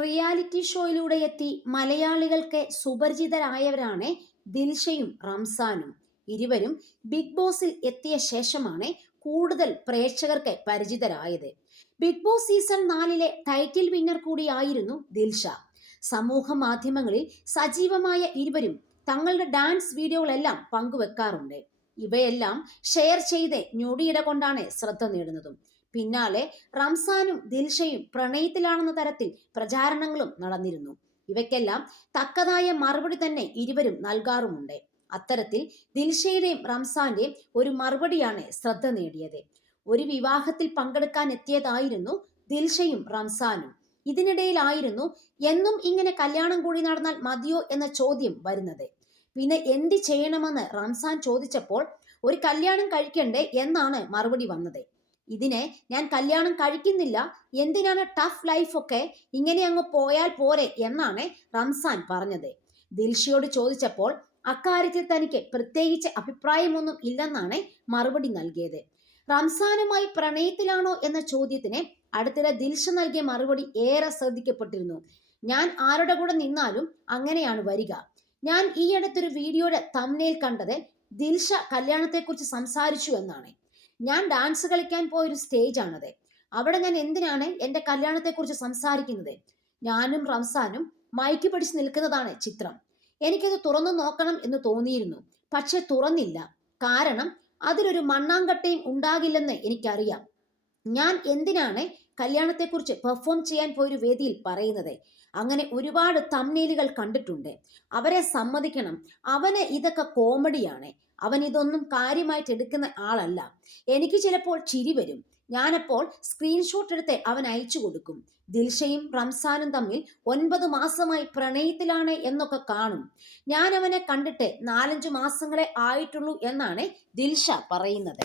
Reality ഷോയിലൂടെ എത്തി മലയാളികൾക്ക് സുപരിചിതരായവരാണ് ദിൽഷയും റംസാനും. ഇരുവരും ബിഗ് ബോസിൽ എത്തിയ ശേഷമാണ് കൂടുതൽ പ്രേക്ഷകർക്ക് പരിചിതരായത്. Big Boss season 4 title winner കൂടിയായിരുന്നു ദിൽഷ. സമൂഹ മാധ്യമങ്ങളിൽ സജീവമായ ഇരുവരും തങ്ങളുടെ ഡാൻസ് വീഡിയോകളെല്ലാം പങ്കുവെക്കാറുണ്ട്. ഇവയെല്ലാം ഷെയർ ചെയ്ത് ഞൊടിയിട കൊണ്ടാണ് ശ്രദ്ധ നേടുന്നതും. പിന്നാലെ റംസാനും ദിൽഷയും പ്രണയത്തിലാണെന്ന തരത്തിൽ പ്രചാരണങ്ങളും നടന്നിരുന്നു. ഇവയ്ക്കെല്ലാം തക്കതായ മറുപടി തന്നെ ഇരുവരും നൽകാറുമുണ്ട്. അത്തരത്തിൽ ദിൽഷയുടെയും റംസാന്റെയും ഒരു മറുപടിയാണ് ശ്രദ്ധ നേടിയത്. ഒരു വിവാഹത്തിൽ പങ്കെടുക്കാൻ എത്തിയതായിരുന്നു ദിൽഷയും റംസാനും. ഇതിനിടയിലായിരുന്നു എന്നും ഇങ്ങനെ കല്യാണം കൂടി നടന്നാൽ മതിയോ എന്ന ചോദ്യം വരുന്നത്. പിന്നെ എന്ത് ചെയ്യണമെന്ന് റംസാൻ ചോദിച്ചപ്പോൾ ഒരു കല്യാണം കഴിക്കണ്ടേ എന്നാണ് മറുപടി വന്നത്. ഇതിനെ ഞാൻ കല്യാണം കഴിക്കുന്നില്ല, എന്തിനാണ് ടഫ് ലൈഫൊക്കെ, ഇങ്ങനെ അങ്ങ് പോയാൽ പോരെ എന്നാണ് റംസാൻ പറഞ്ഞത്. ദിൽഷയോട് ചോദിച്ചപ്പോൾ അക്കാര്യത്തിൽ തനിക്ക് പ്രത്യേകിച്ച് അഭിപ്രായമൊന്നും ഇല്ലെന്നാണ് മറുപടി നൽകിയത്. റംസാനുമായി പ്രണയത്തിലാണോ എന്ന ചോദ്യത്തിന് അടുത്തിടെ ദിൽഷ നൽകിയ മറുപടി ഏറെ ശ്രദ്ധിക്കപ്പെട്ടിരുന്നു. ഞാൻ ആരുടെ കൂടെ നിന്നാലും അങ്ങനെയാണ് വരിക. ഞാൻ ഈയടുത്തൊരു വീഡിയോയുടെ തംബ്നെയിൽ കണ്ടത് ദിൽഷ കല്യാണത്തെക്കുറിച്ച് സംസാരിച്ചു എന്നാണ്. ഞാൻ ഡാൻസ് കളിക്കാൻ പോയൊരു സ്റ്റേജ് ആണത്. അവിടെ ഞാൻ എന്തിനാണ് എൻ്റെ കല്യാണത്തെക്കുറിച്ച് സംസാരിക്കുന്നത്? ഞാനും റംസാനും മൈക്ക് പിടിച്ച് നിൽക്കുന്നതാണ് ചിത്രം. എനിക്കത് തുറന്നു നോക്കണം എന്ന് തോന്നിയിരുന്നു, പക്ഷെ തുറന്നില്ല. കാരണം അതിലൊരു മണ്ണാങ്കട്ടയും ഉണ്ടാകില്ലെന്ന് എനിക്കറിയാം. ഞാൻ എന്തിനാണ് കല്യാണത്തെക്കുറിച്ച് പെർഫോം ചെയ്യാൻ പോയൊരു വേദിയിൽ പറയുന്നത്? അങ്ങനെ ഒരുപാട് തംബ്നെയിലുകൾ കണ്ടിട്ടുണ്ട്. അവരെ സമ്മതിക്കണം, അവന് ഇതൊക്കെ കോമഡിയാണ്. അവൻ ഇതൊന്നും കാര്യമായിട്ട് എടുക്കുന്ന ആളല്ല. എനിക്ക് ചിലപ്പോൾ ചിരി വരും. ഞാനപ്പോൾ സ്ക്രീൻഷോട്ട് എടുത്ത് അവൻ അയച്ചു കൊടുക്കും. ദിൽഷയും റംസാനും തമ്മിൽ 9 മാസമായി പ്രണയത്തിലാണ് എന്നൊക്കെ കാണും. ഞാൻ അവനെ കണ്ടിട്ട് 4-5 മാസങ്ങളെ ആയിട്ടുള്ളൂ എന്നാണ് ദിൽഷ പറയുന്നത്.